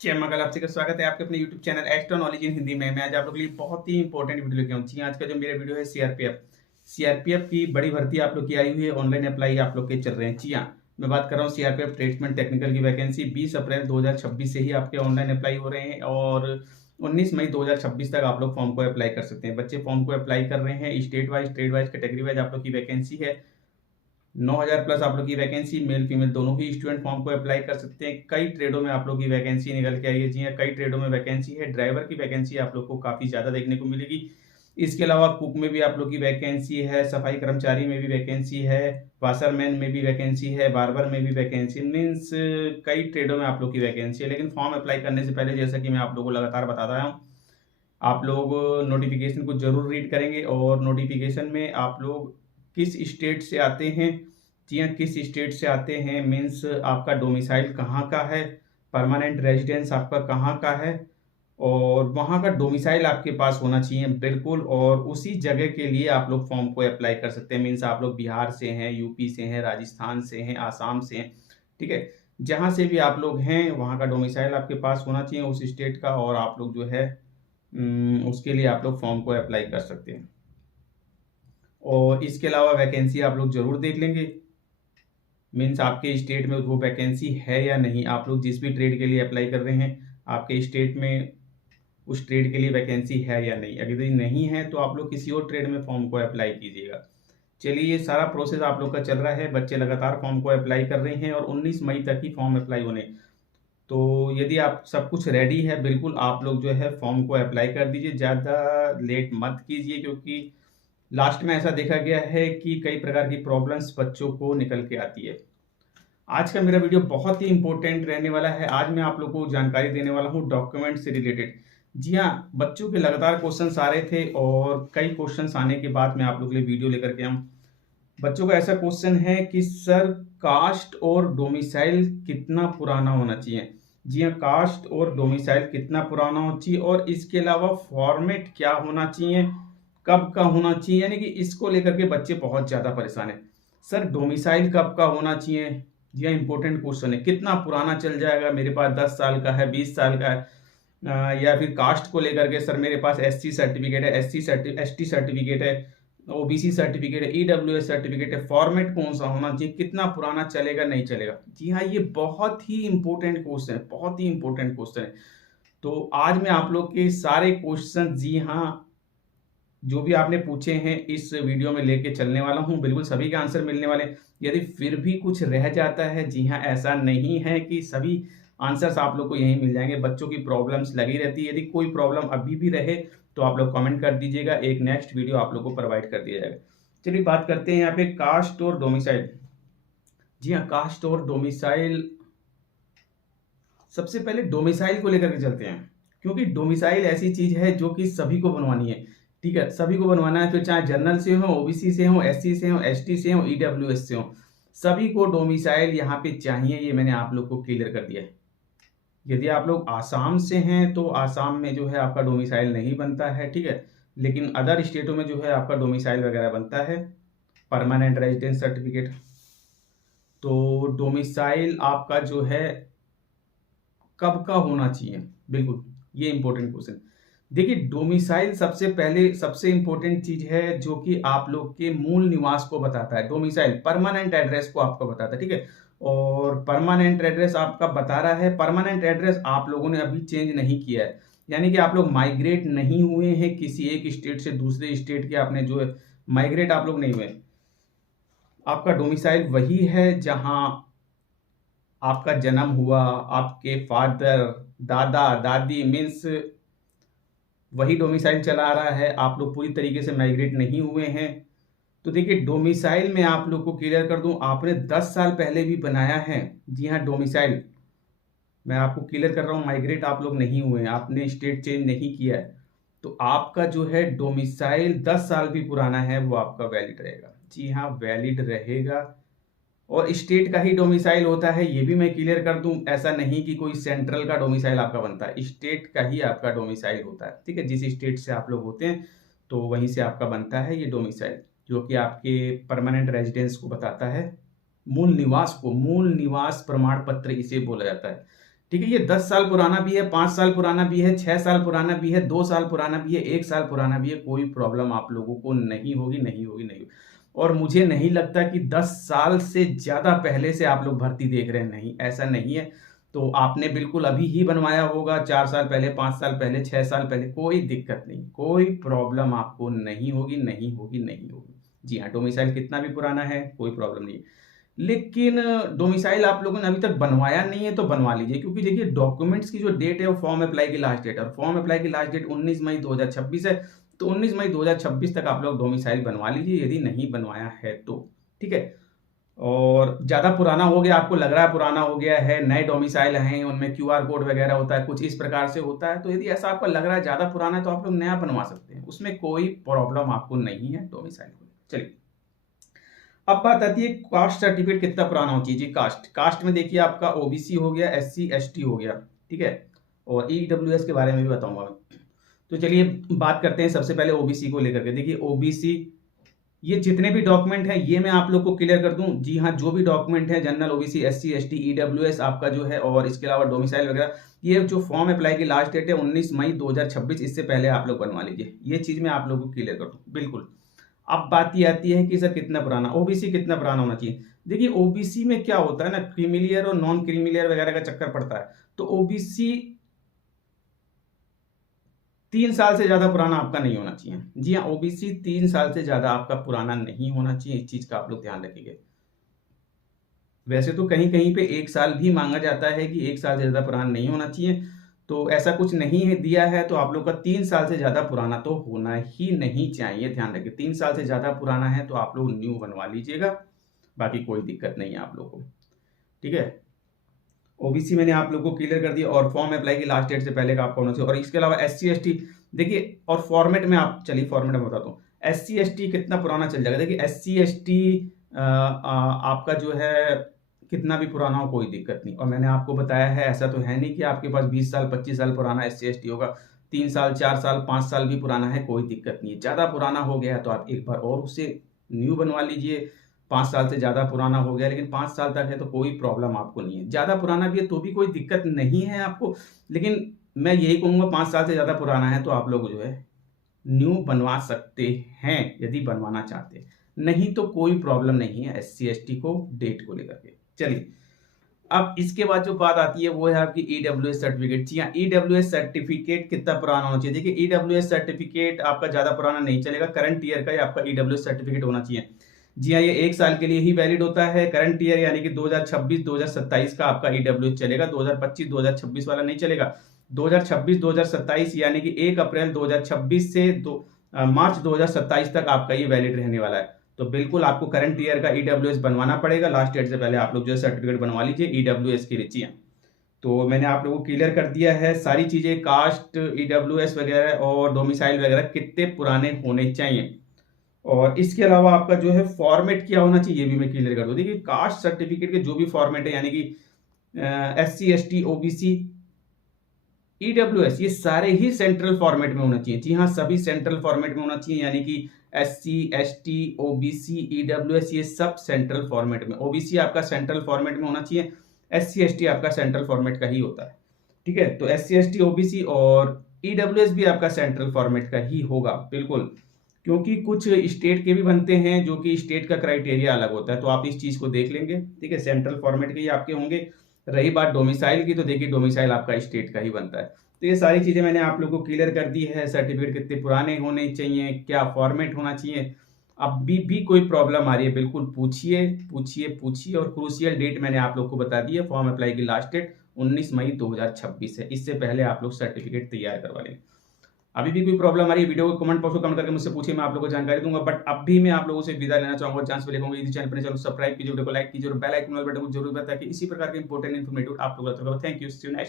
जय मंगल। आपसे का स्वागत है आपके अपने YouTube channel extra knowledge in Hindi में। मैं आज आप लोगों के लिए बहुत ही इंपॉर्टेंट वीडियो लेके आऊँ। जी, आज का जो मेरा वीडियो है सीआरपीएफ की बड़ी भर्ती आप लोग की आई हुई है। ऑनलाइन अप्लाई आप लोग के चल रहे हैं। जी हाँ, मैं बात कर रहा हूँ सीआरपीएफ ट्रेड्समैन टेक्निकल की वैकेंसी 20 अप्रैल 2026 से ही आपके ऑनलाइन अप्लाई हो रहे हैं और 19 मई 2026 तक आप लोग फॉर्म को अप्लाई कर सकते हैं। बच्चे फॉर्म को अप्लाई कर रहे हैं। State wise, trade wise, category wise आप लोग की वैकेंसी है। 9,000 प्लस आप लोग की वैकेंसी, मेल फीमेल दोनों ही स्टूडेंट फॉर्म को अप्लाई कर सकते हैं। कई ट्रेडों में आप लोग की वैकेंसी निकल के आई है। जी हाँ, कई ट्रेडों में वैकेंसी है। ड्राइवर की वैकेंसी आप लोग को काफ़ी ज़्यादा देखने को मिलेगी। इसके अलावा कुक में भी आप लोग की वैकेंसी है, सफाई कर्मचारी में भी वैकेंसी है, वाशरमैन में भी वैकेंसी है, बार्बर में भी वैकेंसी, मीन्स कई ट्रेडों में आप लोग की वैकेंसी है। लेकिन फॉर्म अप्लाई करने से पहले, जैसा कि मैं आप लोगों को लगातार बता रहा हूँ, आप लोग नोटिफिकेशन को जरूर रीड करेंगे और नोटिफिकेशन में आप लोग किस स्टेट से आते हैं, जी हाँ, किस स्टेट से आते हैं, मीन्स आपका डोमिसाइल कहाँ का है, परमानेंट रेजिडेंस आपका कहाँ का है और वहाँ का डोमिसाइल आपके पास होना चाहिए बिल्कुल। और उसी जगह के लिए आप लोग फॉर्म को अप्लाई कर सकते हैं। मीन्स आप लोग बिहार से हैं, यूपी से हैं, राजस्थान से हैं, आसाम से हैं, ठीक है। जहाँ से भी आप लोग हैं वहाँ का डोमिसाइल आपके पास होना चाहिए उस स्टेट का, और आप लोग जो है उसके लिए आप लोग फॉर्म को अप्लाई कर सकते हैं। और इसके अलावा वैकेंसी आप लोग जरूर देख लेंगे, मीन्स आपके स्टेट में वो वैकेंसी है या नहीं। आप लोग जिस भी ट्रेड के लिए अप्लाई कर रहे हैं, आपके स्टेट में उस ट्रेड के लिए वैकेंसी है या नहीं। अगर नहीं है तो आप लोग किसी और ट्रेड में फॉर्म को अप्लाई कीजिएगा। चलिए, ये सारा प्रोसेस आप लोग का चल रहा है। बच्चे लगातार फॉर्म को अप्लाई कर रहे हैं और 19 मई तक ही फॉर्म अप्लाई होने। तो यदि आप सब कुछ रेडी है, बिल्कुल आप लोग जो है फॉर्म को अप्लाई कर दीजिए। ज़्यादा लेट मत कीजिए, क्योंकि लास्ट में ऐसा देखा गया है कि कई प्रकार की प्रॉब्लम्स बच्चों को निकल के आती है। आज का मेरा वीडियो बहुत ही इंपॉर्टेंट रहने वाला है। आज मैं आप लोगों को जानकारी देने वाला हूँ डॉक्यूमेंट से रिलेटेड। जी हाँ, बच्चों के लगातार क्वेश्चंस आ रहे थे और कई क्वेश्चंस आने के बाद मैं आप लोगों के लिए वीडियो लेकर के आऊँ। बच्चों का ऐसा क्वेश्चन है कि सर, कास्ट और डोमिसाइल कितना पुराना होना चाहिए। जी हाँ, कास्ट और डोमिसाइल कितना पुराना होना चाहिए और इसके अलावा फॉर्मेट क्या होना चाहिए, कब का होना चाहिए, यानी कि इसको लेकर के बच्चे बहुत ज़्यादा परेशान हैं। सर, डोमिसाइल कब का होना चाहिए। जी हाँ, इंपॉर्टेंट क्वेश्चन है। कितना पुराना चल जाएगा, मेरे पास 10 साल का है, 20 साल का है। या फिर कास्ट को लेकर के, सर मेरे पास एससी सर्टिफिकेट है, एसटी सर्टिफिकेट है, ओबीसी सर्टिफिकेट है, ईडब्ल्यूएस सर्टिफिकेट है, फॉर्मेट कौन सा होना चाहिए, कितना पुराना चलेगा, नहीं चलेगा। जी हाँ, ये बहुत ही इंपॉर्टेंट क्वेश्चन है, बहुत ही इंपॉर्टेंट क्वेश्चन है। तो आज मैं आप लोग के सारे क्वेश्चन, जी हाँ, जो भी आपने पूछे हैं इस वीडियो में लेके चलने वाला हूँ। बिल्कुल सभी के आंसर मिलने वाले हैं। यदि फिर भी कुछ रह जाता है, जी हाँ, ऐसा नहीं है कि सभी आंसर्स आप लोग को यहीं मिल जाएंगे। बच्चों की प्रॉब्लम्स लगी रहती है। यदि कोई प्रॉब्लम अभी भी रहे तो आप लोग कमेंट कर दीजिएगा, एक नेक्स्ट वीडियो आप लोग को प्रोवाइड कर दिया जाएगा। चलिए बात करते हैं यहाँ पे कास्ट और डोमिसाइल। जी हाँ, कास्ट और डोमिसाइल, सबसे पहले डोमिसाइल को लेकर के चलते हैं, क्योंकि डोमिसाइल ऐसी चीज है जो कि सभी को बनवानी है। ठीक है, सभी को बनवाना है, फिर चाहे जनरल से हो, ओबीसी से हो, एससी से हो, एसटी से हो, ईडब्ल्यूएस से हो, सभी को डोमिसाइल यहाँ पे चाहिए। ये मैंने आप लोग को क्लियर कर दिया है। यदि आप लोग आसाम से हैं तो आसाम में जो है आपका डोमिसाइल नहीं बनता है, ठीक है, लेकिन अदर स्टेटों में जो है आपका डोमिसाइल वगैरह बनता है, परमानेंट रेजिडेंस सर्टिफिकेट। तो डोमिसाइल आपका जो है कब का होना चाहिए, बिल्कुल ये इंपॉर्टेंट क्वेश्चन। देखिए, डोमिसाइल सबसे पहले सबसे इंपॉर्टेंट चीज है जो कि आप लोग के मूल निवास को बताता है। डोमिसाइल परमानेंट एड्रेस को आपको बताता है, ठीक है। और परमानेंट एड्रेस आपका बता रहा है, परमानेंट एड्रेस आप लोगों ने अभी चेंज नहीं किया है, यानी कि आप लोग माइग्रेट नहीं हुए हैं किसी एक स्टेट से दूसरे स्टेट के, आपने जो है माइग्रेट आप लोग नहीं हुए। आपका डोमिसाइल वही है जहां आपका जन्म हुआ, आपके फादर, दादा, दादी, मीन्स वही डोमिसाइल चला आ रहा है। आप लोग पूरी तरीके से माइग्रेट नहीं हुए हैं। तो देखिए, डोमिसाइल में आप लोग को क्लियर कर दूं, आपने 10 साल पहले भी बनाया है। जी हाँ, डोमिसाइल मैं आपको क्लियर कर रहा हूँ, माइग्रेट आप लोग नहीं हुए हैं, आपने स्टेट चेंज नहीं किया है, तो आपका जो है डोमिसाइल 10 साल भी पुराना है वो आपका वैलिड रहेगा। जी हाँ, वैलिड रहेगा। और स्टेट का ही डोमिसाइल होता है, ये भी मैं क्लियर कर दूं। ऐसा नहीं कि कोई सेंट्रल का डोमिसाइल आपका बनता है, स्टेट का ही आपका डोमिसाइल होता है, ठीक है। जिस स्टेट से आप लोग होते हैं तो वहीं से आपका बनता है ये डोमिसाइल, जो कि आपके परमानेंट रेजिडेंस को बताता है, मूल निवास को। मूल निवास प्रमाण पत्र इसे बोला जाता है। ठीक है, ये 10 साल पुराना भी है, 5 साल पुराना भी है, 6 साल पुराना भी है, 2 साल पुराना भी है, 1 साल पुराना भी है, कोई प्रॉब्लम आप लोगों को नहीं होगी, नहीं होगी, नहीं होगी। और मुझे नहीं लगता कि 10 साल से ज़्यादा पहले से आप लोग भर्ती देख रहे हैं, नहीं, ऐसा नहीं है। तो आपने बिल्कुल अभी ही बनवाया होगा, 4 साल पहले, 5 साल पहले, 6 साल पहले, कोई दिक्कत नहीं, कोई प्रॉब्लम आपको नहीं होगी, नहीं होगी, नहीं होगी। जी हाँ, डोमिसाइल कितना भी पुराना है, कोई प्रॉब्लम नहीं है। लेकिन डोमिसाइल आप लोगों ने अभी तक बनवाया नहीं है तो बनवा लीजिए, क्योंकि देखिए डॉक्यूमेंट्स की जो डेट है वो फॉर्म अप्लाई की लास्ट डेट है, और फॉर्म अप्लाई की लास्ट डेट 19 मई 2026 है। तो 19 मई 2026 तक आप लोग डोमिसाइल बनवा लीजिए, यदि नहीं बनवाया है तो। ठीक है, और ज़्यादा पुराना हो गया, आपको लग रहा है पुराना हो गया है, नए डोमिसाइल हैं, उनमें क्यूआर कोड वगैरह होता है, कुछ इस प्रकार से होता है, तो यदि ऐसा आपको लग रहा है ज़्यादा पुराना है तो आप लोग नया बनवा सकते हैं, उसमें कोई प्रॉब्लम आपको नहीं है डोमिसाइल को। चलिए, अब बात आती है कास्ट सर्टिफिकेट कितना पुराना होना चाहिए। जी, कास्ट में देखिए आपका ओबीसी हो गया, एससी एसटी हो गया, ठीक है, और ईडब्ल्यूएस के बारे में भी बताऊंगा मैं। तो चलिए बात करते हैं सबसे पहले ओबीसी को लेकर के। देखिए ओबीसी, ये जितने भी डॉक्यूमेंट हैं ये मैं आप लोग को क्लियर कर दूं। जी हाँ, जो भी डॉक्यूमेंट है, general, OBC, SC ST, EWS आपका जो है, और इसके अलावा डोमिसाइल वगैरह, ये जो फॉर्म अप्लाई की लास्ट डेट है 19 मई 2026, इससे पहले आप लोग बनवा लीजिए। ये चीज मैं आप लोगों को क्लियर कर दूं, बिल्कुल। अब बात ये आती है कि सर कितना पुराना, ओबीसी कितना पुराना होना चाहिए। देखिए ओबीसी में क्या होता है ना, क्रीमिलियर और नॉन क्रीमिलियर वगैरह का चक्कर पड़ता है। तो ओबीसी 3 साल से ज्यादा पुराना आपका नहीं होना चाहिए। जी हाँ, ओबीसी 3 साल से ज्यादा आपका पुराना नहीं होना चाहिए, इस चीज का आप लोग ध्यान रखिएगा। वैसे तो कहीं कहीं पे 1 साल भी मांगा जाता है कि 1 साल से ज्यादा पुराना नहीं होना चाहिए, तो ऐसा कुछ नहीं है दिया है, तो आप लोग का 3 साल से ज्यादा पुराना तो होना ही नहीं चाहिए, ध्यान रखिए। 3 साल से ज्यादा पुराना है तो आप लोग न्यू बनवा लीजिएगा, बाकी कोई दिक्कत नहीं है आप लोग को। ठीक है, ओबीसी मैंने आप लोग को क्लियर कर दिया, और फॉर्म अप्लाई की लास्ट डेट से पहले का आपका होना चाहिए। और इसके अलावा एससी एसटी, देखिए, और फॉर्मेट में आप, चलिए फॉर्मेट में बताता हूँ, एससी एसटी कितना पुराना चल जाएगा। देखिए एससी एसटी आपका जो है कितना भी पुराना हो कोई दिक्कत नहीं, और मैंने आपको बताया है ऐसा तो है नहीं कि आपके पास 20 साल 25 साल पुराना एससी एसटी होगा। 3 साल 4 साल 5 साल भी पुराना है कोई दिक्कत नहीं है। ज़्यादा पुराना हो गया है तो आप एक बार और उससे न्यू बनवा लीजिए। 5 साल से ज़्यादा पुराना हो गया, लेकिन 5 साल तक है तो कोई प्रॉब्लम आपको नहीं है। ज़्यादा पुराना भी है तो भी कोई दिक्कत नहीं है आपको, लेकिन मैं यही कहूँगा 5 साल से ज़्यादा पुराना है तो आप लोग जो है न्यू बनवा सकते हैं, यदि बनवाना चाहते हैं। नहीं तो कोई प्रॉब्लम नहीं है एससी एसटी को डेट को लेकर के। चलिए, अब इसके बाद जो बात आती है वो है आपकी ईडब्ल्यूएस सर्टिफिकेट। जी हाँ, ईडब्ल्यूएस सर्टिफिकेट कितना पुराना होना चाहिए। देखिए ईडब्ल्यूएस सर्टिफिकेट आपका ज्यादा पुराना नहीं चलेगा, करंट ईयर का ही आपका ईडब्ल्यूएस सर्टिफिकेट होना चाहिए। जी हाँ, ये 1 साल के लिए ही वैलिड होता है। करंट ईयर यानी कि 2026-2027 का आपका ईडब्ल्यूएस चलेगा, 2025-2026 वाला नहीं चलेगा। 2026-2027 यानी कि 1 अप्रैल 2026 से मार्च 2027 तक आपका ये वैलिड रहने वाला है। तो बिल्कुल आपको करंट ईयर का ईडब्ल्यूएस बनवाना पड़ेगा। लास्ट डेट से पहले आप लोग जो है सर्टिफिकेट बनवा लीजिए ईडब्ल्यूएस की रिचियां। तो मैंने आप लोगों को क्लियर कर दिया है सारी चीजें, कास्ट, ईडब्ल्यूएस वगैरह और डोमिसाइल वगैरह कितने पुराने होने चाहिए। और इसके अलावा आपका जो है फॉर्मेट क्या होना चाहिए ये भी मैं क्लियर कर दूं। देखिए कास्ट सर्टिफिकेट के जो भी फॉर्मेट है, यानी कि एससी एसटी ओबीसी ईडब्ल्यूएस, ये सारे ही सेंट्रल फॉर्मेट में होना चाहिए। जी हाँ, सभी सेंट्रल फॉर्मेट में होना चाहिए, यानी कि एससी एसटी ओबीसी ईडब्ल्यूएस ये सब सेंट्रल फॉर्मेट में। ओबीसी आपका सेंट्रल फॉर्मेट में होना चाहिए, एससी एसटी आपका सेंट्रल फॉर्मेट का ही होता है। ठीक है, तो एससी एसटी ओबीसी और ईडब्ल्यूएस भी आपका सेंट्रल फॉर्मेट का ही होगा, बिल्कुल। क्योंकि कुछ स्टेट के भी बनते हैं जो कि स्टेट का क्राइटेरिया अलग होता है, तो आप इस चीज को देख लेंगे। ठीक है, सेंट्रल फॉर्मेट के ही आपके होंगे। रही बात डोमिसाइल की, तो देखिए डोमिसाइल आपका स्टेट का ही बनता है। तो ये सारी चीजें मैंने आप लोगों को क्लियर कर दी है। सर्टिफिकेट कितने पुराने होने चाहिए, क्या फॉर्मेट होना चाहिए। अभी भी कोई प्रॉब्लम आ रही है बिल्कुल पूछिए पूछिए पूछिए। और क्रूशियल डेट मैंने आप लोग को बता दी है, फॉर्म अप्लाई की लास्ट डेट 19 मई 2026 है। इससे पहले आप लोग सर्टिफिकेट तैयार करवा लें। अभी भी कोई प्रॉब्लम आ रही है, वीडियो को कमेंट बॉक्स में कमेंट करके मुझसे पूछिए, मैं आप लोगों को जानकारी दूंगा। बट अब भी मैं आप लोगों से विदा लेना चाहूंगा, चांस पे लिखूंगा यदि चैनल पर सब्सक्राइब कीजिए, वीडियो को लाइक कीजिए और बेल आइकन वाले बटन को जरूर बता कि इसी प्रकार के इंपॉर्टेंट इन्फॉर्मेटिव आप लोगों को। Thank you, see you next.